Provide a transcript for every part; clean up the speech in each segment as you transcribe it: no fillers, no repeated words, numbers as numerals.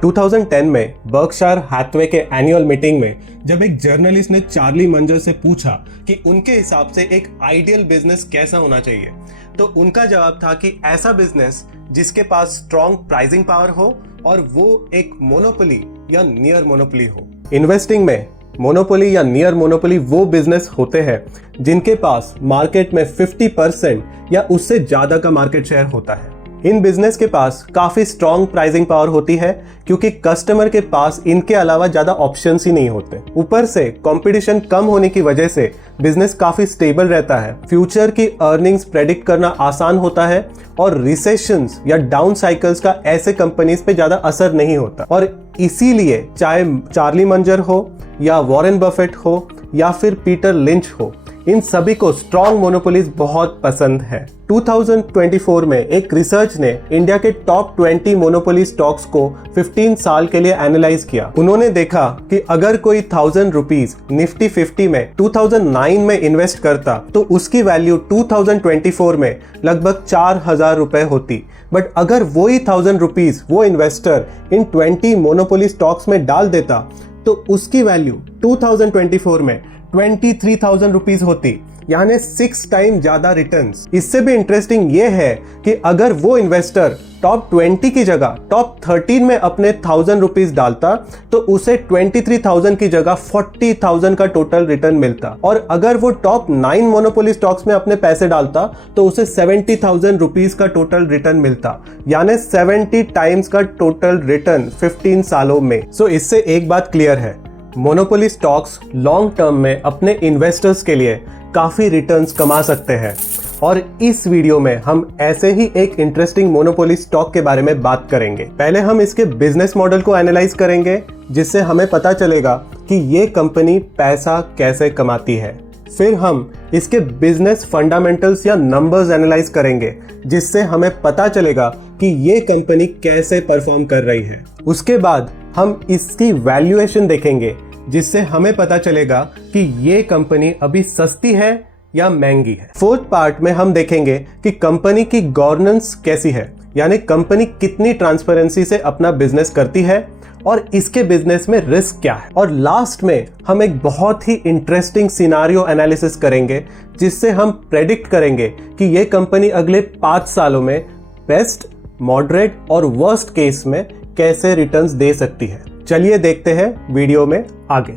2010 में Berkshire Hathaway के annual meeting में जब एक जर्नलिस्ट ने चार्ली मंजर से पूछा कि उनके हिसाब से एक आइडियल बिजनेस कैसा होना चाहिए, तो उनका जवाब था कि ऐसा बिजनेस जिसके पास स्ट्रॉन्ग प्राइसिंग पावर हो और वो एक मोनोपोली या नियर मोनोपोली हो। इन्वेस्टिंग में मोनोपोली या नियर मोनोपोली वो बिजनेस होते हैं जिनके पास मार्केट में 50% या उससे ज्यादा का मार्केट शेयर होता है। इन बिजनेस के पास काफी स्ट्रॉन्ग प्राइसिंग पावर होती है क्योंकि कस्टमर के पास इनके अलावा ज्यादा ऑप्शंस ही नहीं होते। ऊपर से कंपटीशन कम होने की वजह से बिजनेस काफी स्टेबल रहता है। फ्यूचर की अर्निंग्स प्रेडिक्ट करना आसान होता है और रिसेशंस या डाउन साइकिल्स का ऐसे कंपनीज पे ज्यादा असर नहीं होता। और इसीलिए चाहे चार्ली मंजर हो या वॉरेन बफेट हो या फिर पीटर लिंच हो, इन सभी को स्ट्रॉन्ग मोनोपोलीज बहुत पसंद है। 2024 में एक रिसर्च ने इंडिया के टॉप 20 मोनोपोली स्टॉक्स को 15 साल के लिए एनालाइज किया। उन्होंने देखा कि अगर कोई 1000 रुपीज निफ्टी 50 में 2009 में इन्वेस्ट करता तो उसकी वैल्यू 2024 में लगभग 4000 रुपए होती। बट अगर वही 1000 रुपीज वो इन्वेस्टर इन 20 मोनोपोली स्टॉक्स में डाल देता तो उसकी वैल्यू 2024 में 23,000 रुपीज होती, यानी 6 टाइम ज्यादा रिटर्न्स। इससे भी इंटरेस्टिंग ये है कि अगर वो इन्वेस्टर टॉप 20 की जगह टॉप 13 में अपने 1000 रुपीज डालता तो उसे 23,000 की जगह 40,000 का टोटल रिटर्न मिलता। और अगर वो टॉप 9 मोनोपोली स्टॉक्स में अपने पैसे डालता तो उसे 70,000 रुपीज का टोटल रिटर्न मिलता, यानी 70 टाइम्स का टोटल रिटर्न 15 सालों में। सो इससे एक बात क्लियर है, मोनोपोली स्टॉक्स लॉन्ग टर्म में अपने इन्वेस्टर्स के लिए काफी रिटर्न्स कमा सकते हैं। और इस वीडियो में हम ऐसे ही एक इंटरेस्टिंग मोनोपोली स्टॉक के बारे में बात करेंगे। पहले हम इसके बिजनेस मॉडल को एनालाइज करेंगे जिससे हमें पता चलेगा कि ये कंपनी पैसा कैसे कमाती है। फिर हम इसके बिजनेस फंडामेंटल्स या नंबर्स एनालाइज करेंगे जिससे हमें पता चलेगा कि ये कंपनी कैसे परफॉर्म कर रही है। उसके बाद हम इसकी वैल्यूएशन देखेंगे जिससे हमें पता चलेगा कि ये कंपनी अभी सस्ती है या महंगी है। फोर्थ पार्ट में हम देखेंगे कि कंपनी की गवर्नेंस कैसी है, यानी कंपनी कितनी ट्रांसपेरेंसी से अपना बिजनेस करती है और इसके बिजनेस में रिस्क क्या है। और लास्ट में हम एक बहुत ही इंटरेस्टिंग सिनारियो एनालिसिस करेंगे जिससे हम प्रेडिक्ट करेंगे कि ये कंपनी अगले 5 सालों में बेस्ट, मॉडरेट और वर्स्ट केस में कैसे रिटर्न्स दे सकती है। चलिए देखते हैं वीडियो में आगे।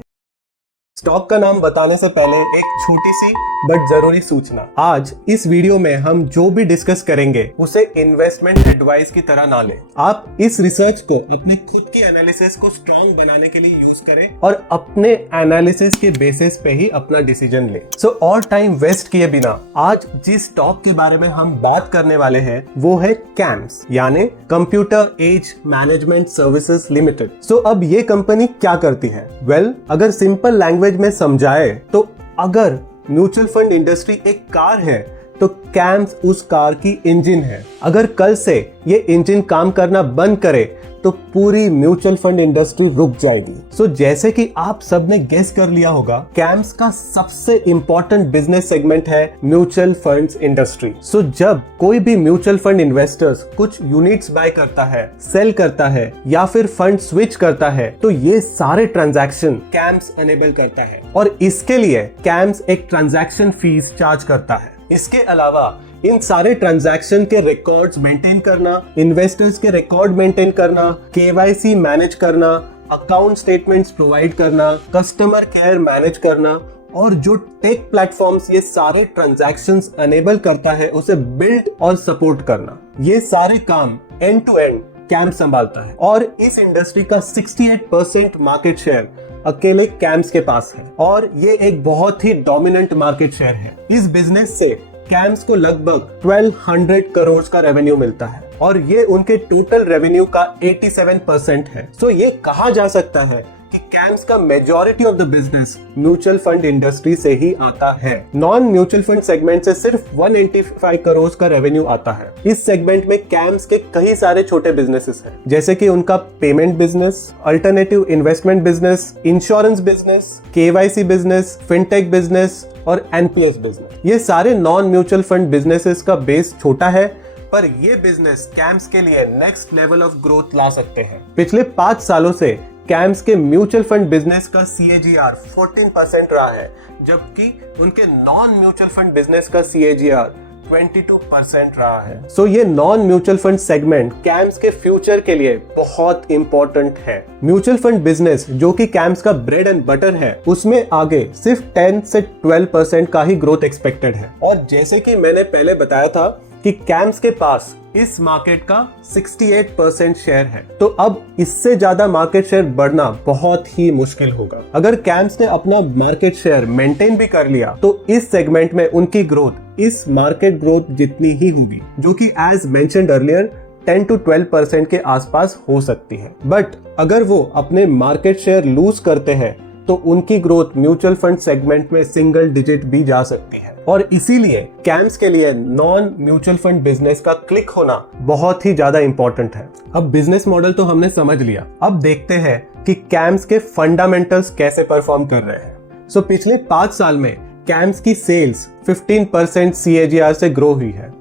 स्टॉक का नाम बताने से पहले एक छोटी सी बट जरूरी सूचना। आज इस वीडियो में हम जो भी डिस्कस करेंगे उसे इन्वेस्टमेंट एडवाइस की तरह ना लें। आप इस रिसर्च को अपने खुद की एनालिसिस को स्ट्रॉन्ग बनाने के लिए यूज करें और अपने एनालिसिस के बेसिस पे ही अपना डिसीजन लें। सो और टाइम वेस्ट किए बिना आज जिस स्टॉक के बारे में हम बात करने वाले हैं वो है कैम्स, यानी computer age management services limited. So अब ये कंपनी क्या करती है? वेल, अगर सिंपल लैंग्वेज में समझाए तो अगर म्यूचुअल फंड इंडस्ट्री एक कार है तो कैम्स उस कार की इंजन है। अगर कल से ये इंजन काम करना बंद करे तो पूरी म्यूचुअल फंड इंडस्ट्री रुक जाएगी। सो जैसे कि आप सबने गेस कर लिया होगा, कैम्स का सबसे इंपॉर्टेंट बिजनेस सेगमेंट है म्यूचुअल फंड्स इंडस्ट्री। सो जब कोई भी म्यूचुअल फंड इन्वेस्टर्स कुछ यूनिट्स बाय करता है, सेल करता है या फिर फंड स्विच करता है तो ये सारे ट्रांजैक्शन कैम्स अनेबल करता है और इसके लिए कैम्स एक ट्रांजैक्शन फीस चार्ज करता है। इसके अलावा इन सारे ट्रांजैक्शन के रिकॉर्ड्स मेंटेन करना, इन्वेस्टर्स के रिकॉर्ड मेंटेन करना, केवाईसी मैनेज करना, अकाउंट स्टेटमेंट्स प्रोवाइड करना, कस्टमर केयर मैनेज करना और जो टेक प्लेटफॉर्म्स ये सारे ट्रांजैक्शंस अनेबल करता है उसे बिल्ड और सपोर्ट करना, ये सारे काम एंड टू एंड कैम्स संभालता है। और इस इंडस्ट्री का 68% मार्केट शेयर अकेले कैम्स के पास है और ये एक बहुत ही डोमिनेंट मार्केट शेयर है। इस बिजनेस से कैम्स को लगभग 1200 करोड़ का रेवेन्यू मिलता है और ये उनके टोटल रेवेन्यू का 87% है। सो ये कहा जा सकता है कि कैम्स का majority of the business mutual fund industry से ही आता है। नॉन म्यूचुअल फंड सेगमेंट से सिर्फ 185 करोड़ का रेवेन्यू आता है। इस सेगमेंट में कैम्स के कई सारे छोटे बिजनेसेस हैं, जैसे कि उनका payment business, alternative investment business, insurance business, KYC business, fintech business और एनपीएस बिजनेस। ये सारे नॉन म्यूचुअल फंड बिजनेसेस का बेस छोटा है पर ये बिजनेस कैम्स के लिए नेक्स्ट लेवल ऑफ ग्रोथ ला सकते हैं। पिछले 5 सालों से कैम्स के म्यूचुअल फंड बिजनेस का CAGR 14% रहा है, जबकि उनके नॉन म्यूचुअल फंड बिजनेस का CAGR 22% रहा है। सो ये non mutual fund segment camps के फ्यूचर के लिए बहुत इंपॉर्टेंट है। म्यूचुअल फंड बिजनेस जो कि कैम्स का ब्रेड एंड बटर है, उसमें आगे सिर्फ 10 से 12% का ही ग्रोथ एक्सपेक्टेड है। और जैसे कि मैंने पहले बताया था कि कैम्स के पास इस मार्केट का 68% शेयर है, तो अब इससे ज्यादा मार्केट शेयर बढ़ना बहुत ही मुश्किल होगा। अगर कैम्स ने अपना मार्केट शेयर मेंटेन भी कर लिया तो इस सेगमेंट में उनकी ग्रोथ इस मार्केट ग्रोथ जितनी ही होगी, जो कि एज मेंशन्ड अर्लियर 10 to 12% के आसपास हो सकती है। बट अगर वो अपने मार्केट शेयर लूज करते हैं तो उनकी ग्रोथ म्यूचुअल फंड सेगमेंट में सिंगल डिजिट भी जा सकती है। और इसीलिए कैम्स के लिए नॉन म्यूचुअल फंड बिजनेस का क्लिक होना बहुत ही ज्यादा इंपॉर्टेंट है। अब बिजनेस मॉडल तो हमने समझ लिया, अब देखते हैं कि कैम्स के फंडामेंटल्स कैसे परफॉर्म कर रहे हैं। सो पिछले 5 साल में कैम्स की सेल्स 15% CAGR से ग्रो हुई है,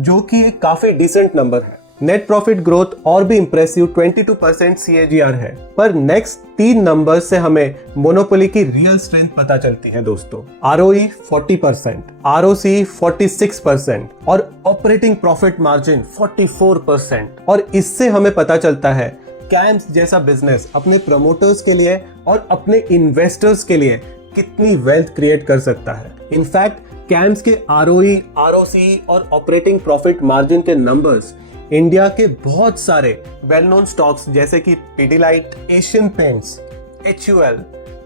जो कि एक काफी डिसेंट नंबर है। नेट प्रॉफिट ग्रोथ और भी इंप्रेसिव 22% CAGR है। पर नेक्स्ट 3 नंबर्स से हमें मोनोपोली की रियल स्ट्रेंथ पता चलती है दोस्तों। ROE 40%, ROCE 46% और ऑपरेटिंग प्रॉफिट मार्जिन 44%। और इससे हमें पता चलता है कैम्स जैसा बिजनेस अपने प्रमोटर्स के लिए और अपने इन्वेस्टर्स के लिए कितनी वेल्थ क्रिएट कर सकता है। इनफैक्ट कैम्स के ROE, ROCE और ऑपरेटिंग प्रॉफिट मार्जिन के नंबर्स इंडिया के बहुत सारे वेल नोन स्टॉक्स जैसे कि Pidilite, Asian Paints, HUL,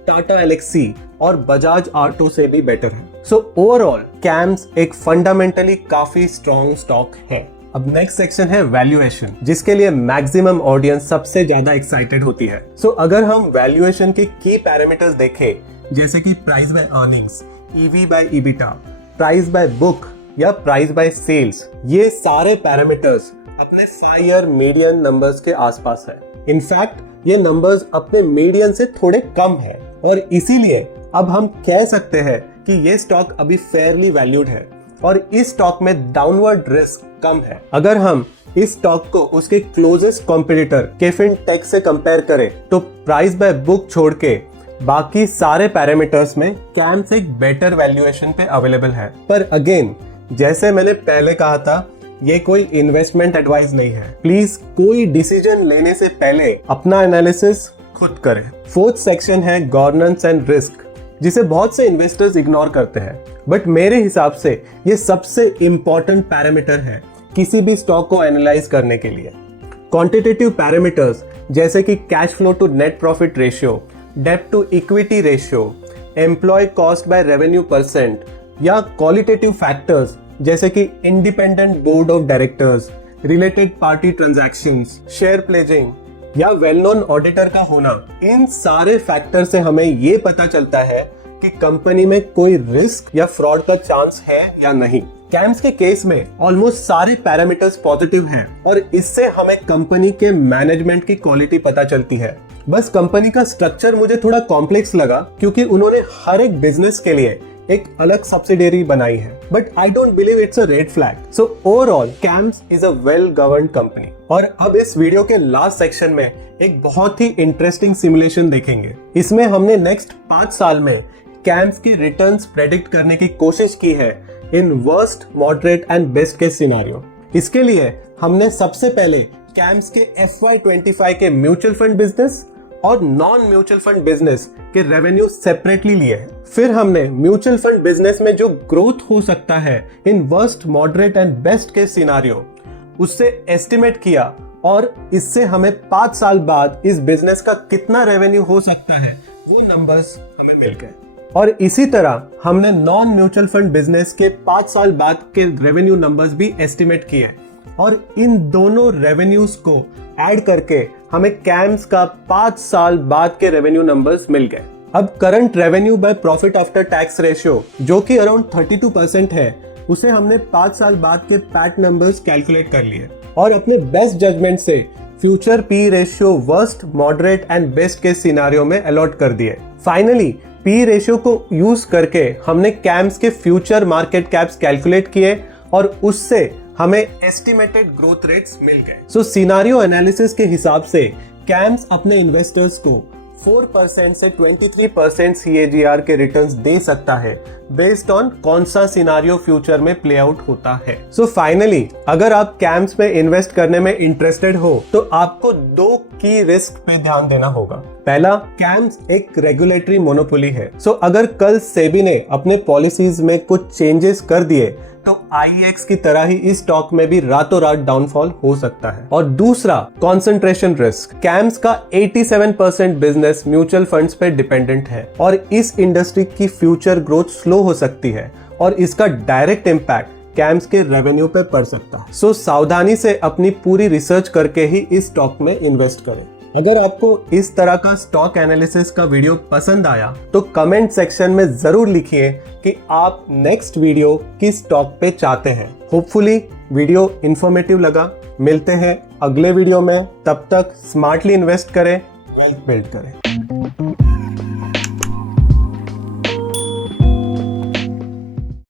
Tata Elxsi और बजाज ऑटो से भी बेटर है। सो ओवरऑल कैम्स एक फंडामेंटली काफी स्ट्रॉन्ग स्टॉक है। अब नेक्स्ट सेक्शन है वैल्यूएशन, जिसके लिए मैक्सिमम ऑडियंस सबसे ज्यादा एक्साइटेड होती है। सो अगर हम वैल्यूएशन के की पैरामीटर्स देखें, जैसे कि price by earnings, EV by EBITDA, price by book या प्राइस बाय सेल्स, ये सारे पैरामीटर्स अपने 5 ईयर मीडियन नंबर्स के आसपास है। इनफैक्ट ये नंबर्स अपने मीडियन से थोड़े कम है और इसीलिए अब हम कह सकते हैं कि ये स्टॉक अभी फेयरली वैल्यूड है और इस स्टॉक में डाउनवर्ड रिस्क कम है। अगर हम इस स्टॉक को उसके क्लोजेस्ट कॉम्पिटिटर केफिन टेक से कंपेयर करें तो प्राइस बाय बुक छोड़ के बाकी सारे पैरामीटर्स में कैम्स एक बेटर वैल्यूएशन पे अवेलेबल है। पर अगेन, जैसे मैंने पहले कहा था, ये कोई इन्वेस्टमेंट एडवाइस नहीं है। प्लीज कोई डिसीजन लेने से पहले अपना एनालिसिस खुद करें। 4th सेक्शन है गवर्नेंस एंड रिस्क, जिसे बहुत से इन्वेस्टर्स इग्नोर करते हैं, बट मेरे हिसाब से ये सबसे इंपॉर्टेंट पैरामीटर है किसी भी स्टॉक को एनालाइज करने के लिए। क्वांटिटेटिव पैरामीटर्स जैसे कि cash flow to net profit ratio, डेब्ट to equity ratio, employ cost by revenue percent, या क्वालिटेटिव फैक्टर्स जैसे कि independent board of directors, related party transactions, share pledging या वेल नोन ऑडिटर का होना, इन सारे फैक्टर से हमें ये पता चलता है कि कंपनी में कोई रिस्क या फ्रॉड का चांस है या नहीं। कैम्स के केस में ऑलमोस्ट सारे पैरामीटर्स पॉजिटिव हैं और इससे हमें कंपनी के मैनेजमेंट की क्वालिटी पता चलती है। बस कंपनी का स्ट्रक्चर मुझे थोड़ा कॉम्प्लेक्स लगा क्योंकि उन्होंने हर एक बिजनेस के लिए एक अलग सब्सिडियरी बनाई है, but I don't believe it's a red flag. So overall camps is a well governed company. और अब इस वीडियो के लास्ट सेक्शन में एक बहुत ही इंटरेस्टिंग सिमुलेशन देखेंगे। इसमें हमने नेक्स्ट 5 साल में कैम्स की रिटर्न्स प्रेडिक्ट करने की कोशिश की है in worst, moderate and best case scenario. इसके लिए हमने सबसे पहले कैम्स के FY25 के म्यूचुअल फंड बिजनेस और नॉन म्यूचुअल फंड बिजनेस के रेवेन्यू सेपरेटली लिए हैं। फिर हमने म्यूचुअल फंड बिजनेस में जो ग्रोथ हो सकता है in worst, moderate and best case scenario, उससे एस्टिमेट किया और इससे हमें 5 साल बाद इस बिजनेस का कितना रेवेन्यू हो सकता है वो नंबर्स हमें मिल गए। और इसी तरह हमने नॉन म्यूचुअल फंड बिजनेस के 5 साल बाद के रेवेन्यू नंबर्स भी एस्टिमेट किए और इन दोनों रेवेन्यूज को ऐड करके हमें कैम्स का 5 साल बाद के रेवेन्यू नंबर्स मिल गए। अब current revenue by profit after tax ratio जो कि अराउंड 32% है, उसे हमने 5 साल बाद के पैट नंबर्स कैलकुलेट कर लिए और अपने बेस्ट जजमेंट से future P ratio worst, moderate and best case scenario में अलॉट कर दिए। फाइनली पी रेशियो को यूज करके हमने कैम्स के फ्यूचर मार्केट कैप्स कैलकुलेट किए और उससे हमें एस्टिमेटेड ग्रोथ रेट्स मिल गए। सो सिनारियो एनालिसिस के हिसाब से कैम्स अपने इन्वेस्टर्स को 4% से 23% CAGR के रिटर्न्स दे सकता है बेस्ड ऑन कौन सा सिनारियो फ्यूचर में प्ले आउट होता है। सो फाइनली अगर आप कैम्स में इन्वेस्ट करने में इंटरेस्टेड हो तो आपको 2 की रिस्क पे ध्यान देना होगा। पहला, कैम्स एक रेगुलेटरी मोनोपोली है। सो अगर कल सेबी ने अपने पॉलिसीज में कुछ चेंजेस कर दिए तो IEX की तरह ही इस स्टॉक में भी रातों रात डाउनफॉल हो सकता है। और दूसरा, कंसंट्रेशन रिस्क। कैम्स का 87% बिजनेस म्यूचुअल फंड्स पे डिपेंडेंट है और इस इंडस्ट्री की फ्यूचर ग्रोथ स्लो हो सकती है और इसका डायरेक्ट इम्पैक्ट कैम्स के रेवेन्यू पे पड़ सकता है। सो सावधानी से अपनी पूरी रिसर्च करके ही इस स्टॉक में इन्वेस्ट करें। अगर आपको इस तरह का स्टॉक एनालिसिस का वीडियो पसंद आया तो कमेंट सेक्शन में जरूर लिखिए कि आप नेक्स्ट वीडियो किस स्टॉक पे चाहते हैं। होपफुली वीडियो इंफॉर्मेटिव लगा। मिलते हैं अगले वीडियो में, तब तक स्मार्टली इन्वेस्ट करें, वेल्थ बिल्ड करें।